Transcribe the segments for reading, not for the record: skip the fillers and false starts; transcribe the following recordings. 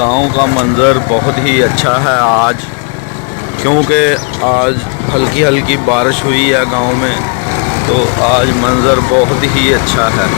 गांव का मंज़र बहुत ही अच्छा है आज, क्योंकि आज हल्की हल्की बारिश हुई है गांव में, तो आज मंज़र बहुत ही अच्छा है।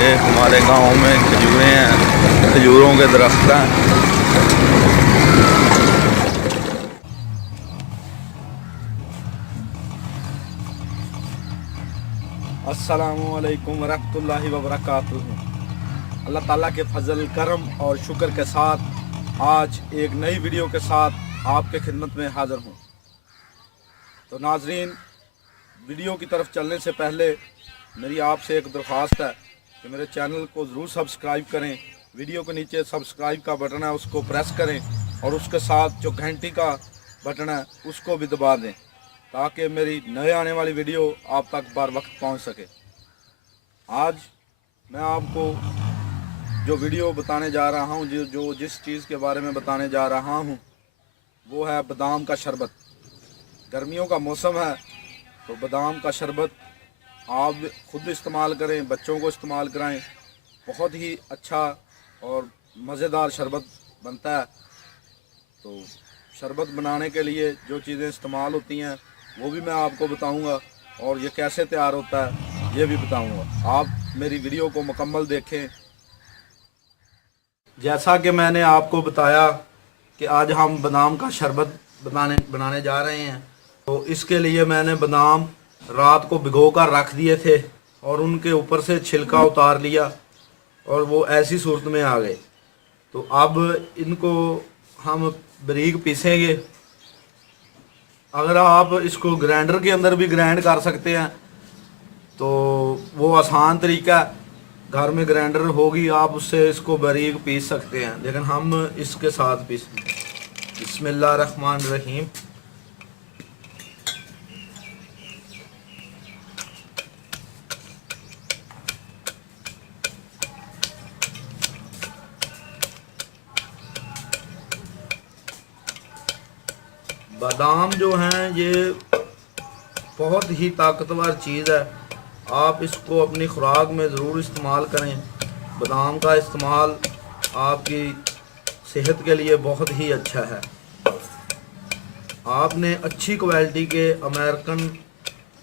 ये हमारे गांव में खजूरें हैं, खजूरों के दरख्त हैं। अस्सलामुअलैकुम वरहमतुल्लाहि वबरकातुहू। अल्लाह ताला के फजल करम और शुक्र के साथ आज एक नई वीडियो के साथ आपके खिदमत में हाज़िर हूँ। तो नाजरीन, वीडियो की तरफ चलने से पहले मेरी आपसे एक दरख्वास्त है कि मेरे चैनल को ज़रूर सब्सक्राइब करें। वीडियो के नीचे सब्सक्राइब का बटन है, उसको प्रेस करें और उसके साथ जो घंटी का बटन है उसको भी दबा दें, ताकि मेरी नए आने वाली वीडियो आप तक बर वक्त पहुँच सके। आज मैं आपको जो वीडियो बताने जा रहा हूँ, जो जिस चीज़ के बारे में बताने जा रहा हूँ, वो है बादाम का शरबत। गर्मियों का मौसम है, तो बादाम का शरबत आप खुद इस्तेमाल करें, बच्चों को इस्तेमाल कराएं। बहुत ही अच्छा और मज़ेदार शरबत बनता है। तो शरबत बनाने के लिए जो चीज़ें इस्तेमाल होती हैं वो भी मैं आपको बताऊंगा, और ये कैसे तैयार होता है ये भी बताऊंगा। आप मेरी वीडियो को मुकम्मल देखें। जैसा कि मैंने आपको बताया कि आज हम बादाम का शरबत बनाने जा रहे हैं, तो इसके लिए मैंने बादाम रात को भिगो कर रख दिए थे और उनके ऊपर से छिलका उतार लिया और वो ऐसी सूरत में आ गए। तो अब इनको हम बारीक पीसेंगे। अगर आप इसको ग्राइंडर के अंदर भी ग्राइंड कर सकते हैं तो वो आसान तरीका है। घर में ग्राइंडर होगी, आप उससे इसको बारीक पीस सकते हैं, लेकिन हम इसके साथ पीसेंगे। बिस्मिल्लाह रहमान रहीम। बादाम जो हैं ये बहुत ही ताकतवर चीज़ है। आप इसको अपनी खुराक में ज़रूर इस्तेमाल करें। बादाम का इस्तेमाल आपकी सेहत के लिए बहुत ही अच्छा है। आपने अच्छी क्वालिटी के अमेरिकन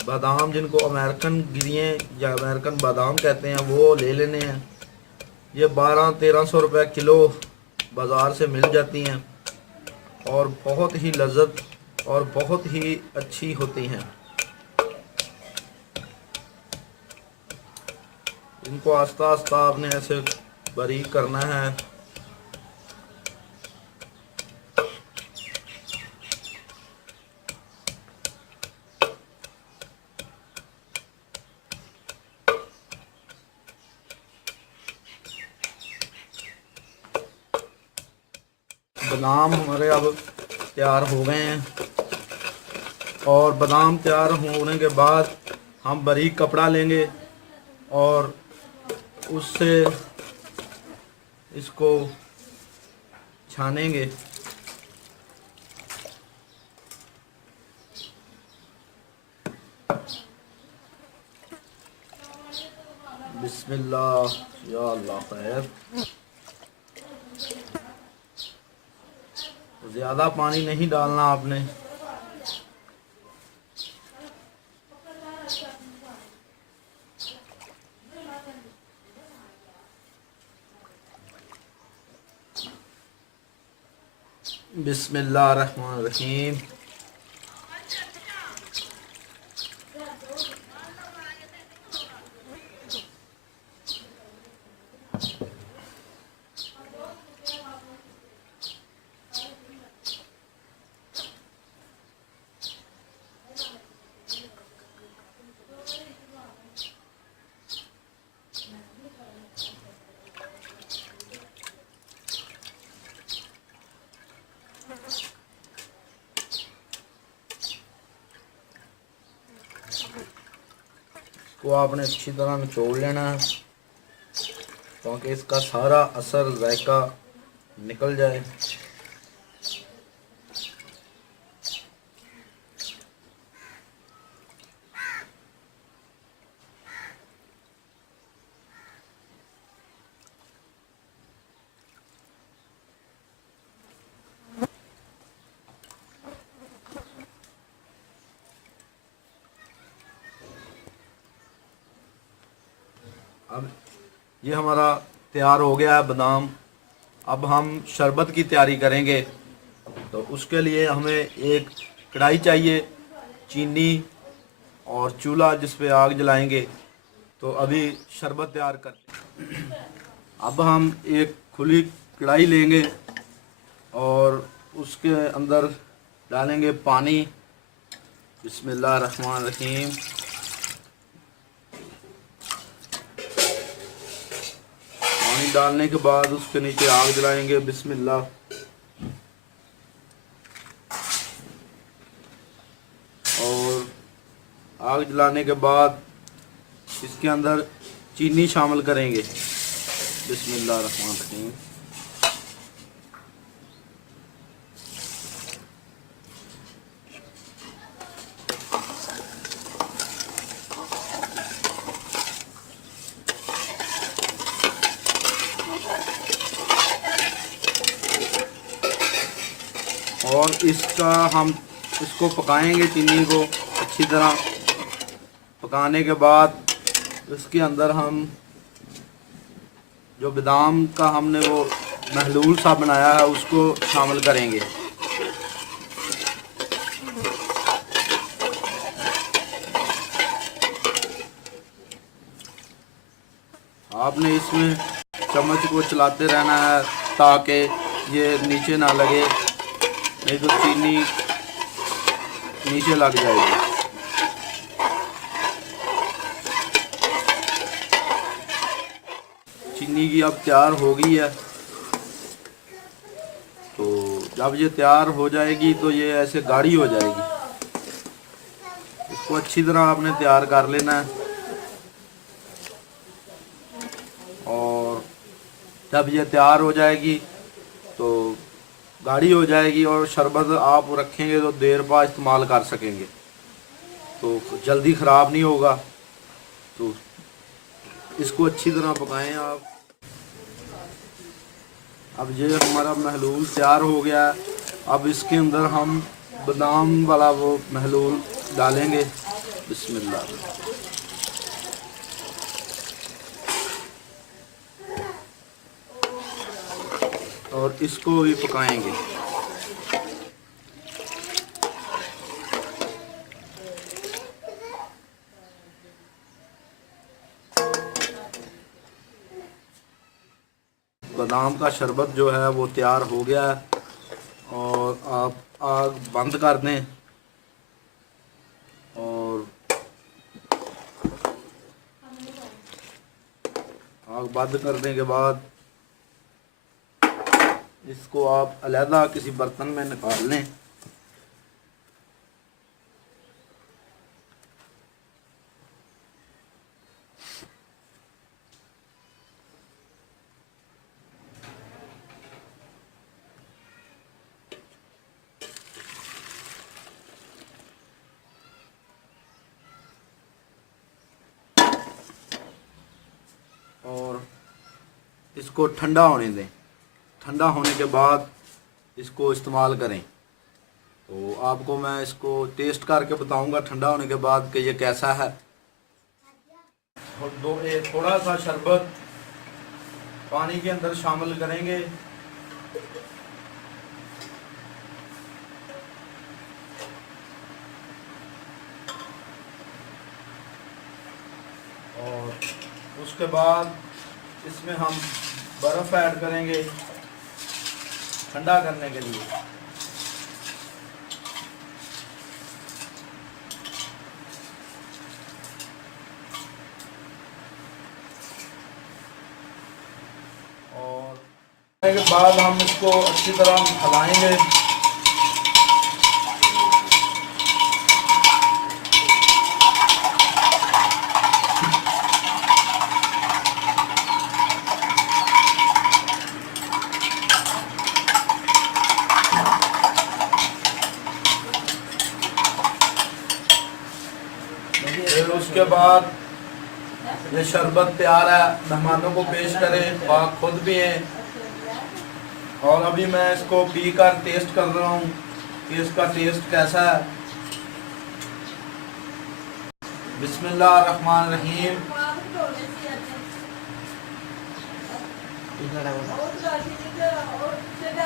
बादाम, जिनको अमेरिकन गिरियाँ या अमेरिकन बादाम कहते हैं, वो ले लेने हैं। ये 1200-1300 रुपये किलो बाज़ार से मिल जाती हैं और बहुत ही लज़्ज़त और बहुत ही अच्छी होती हैं। इनको आस्ता आस्ता आपने ऐसे बारीक करना है। बादाम हमारे अब तैयार हो गए हैं, और बादाम तैयार होने के बाद हम बारीक कपड़ा लेंगे और उससे इसको छानेंगे। बिस्मिल्लाह या अल्लाह खैर। ज़्यादा पानी नहीं डालना आपने। बिस्मिल्लाह रहमान रहीम। को आपने अच्छी तरह निचोड़ लेना है ताकि इसका सारा असर जायका निकल जाए। अब ये हमारा तैयार हो गया है बादाम। अब हम शरबत की तैयारी करेंगे। तो उसके लिए हमें एक कढ़ाई चाहिए, चीनी और चूल्हा जिस पे आग जलाएंगे। तो अभी शरबत तैयार करते हैं। अब हम एक खुली कढ़ाई लेंगे और उसके अंदर डालेंगे पानी। बिस्मिल्लाह रहमान रहीम। पानी डालने के बाद उसके नीचे आग जलाएंगे। बिस्मिल्लाह। और आग जलाने के बाद इसके अंदर चीनी शामिल करेंगे। बिस्मिल्लाह रहमान रहीम। और हम इसको पकाएंगे, चीनी को अच्छी तरह। पकाने के बाद इसके अंदर हम जो बादाम का हमने वो महलूल सा बनाया है उसको शामिल करेंगे। आपने इसमें चम्मच को चलाते रहना है ताकि ये नीचे ना लगे, नहीं तो चीनी नीचे लग जाएगी। चीनी की अब तैयार हो गई है। तो जब ये तैयार हो जाएगी तो ये ऐसे गाढ़ी हो जाएगी। इसको अच्छी तरह आपने तैयार कर लेना है। और जब ये तैयार हो जाएगी तो गाढ़ी हो जाएगी और शरबत आप रखेंगे तो देर बाद इस्तेमाल कर सकेंगे, तो जल्दी ख़राब नहीं होगा। तो इसको अच्छी तरह पकाएं आप। अब ये हमारा महलूल तैयार हो गया है। अब इसके अंदर हम बादाम वाला वो महलूल डालेंगे। बिस्मिल्लाह। और इसको भी पकाएंगे। बादाम का शरबत जो है वो तैयार हो गया है। और आप आग बंद कर दें। और आग बंद करने के बाद इसको आप अलहदा किसी बर्तन में निकाल लें। और इसको ठंडा होने दें। ठंडा होने के बाद इसको इस्तेमाल करें। तो आपको मैं इसको टेस्ट करके बताऊंगा ठंडा होने के बाद कि ये कैसा है। थोड़ा सा शरबत पानी के अंदर शामिल करेंगे। और उसके बाद इसमें हम बर्फ़ ऐड करेंगे ठंडा करने के लिए। और के बाद हम इसको अच्छी तरह हिलाएंगे। फिर उसके बाद ये शरबत तैयार है, मेहमानों को पेश करें, आप खुद भी हैं। और अभी मैं इसको पी कर टेस्ट कर रहा हूँ कि इसका टेस्ट कैसा है। बिस्मिल्लाह रहमान रहीम।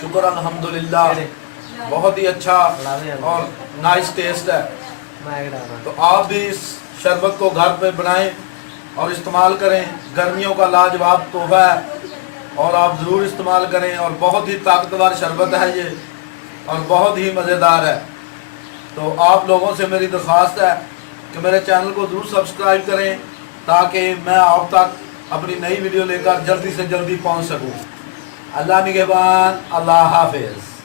शुक्र अल्हम्दुलिल्लाह, बहुत ही अच्छा और नाइस टेस्ट है। तो आप भी इस शरबत को घर पे बनाएं और इस्तेमाल करें। गर्मियों का लाजवाब तोहफा है और आप ज़रूर इस्तेमाल करें। और बहुत ही ताकतवर शरबत है ये और बहुत ही मज़ेदार है। तो आप लोगों से मेरी दरख्वास्त है कि मेरे चैनल को ज़रूर सब्सक्राइब करें ताकि मैं आप तक अपनी नई वीडियो लेकर जल्दी से जल्दी पहुंच सकूं। अल्लाह निगहबान, अल्लाह हाफिज़।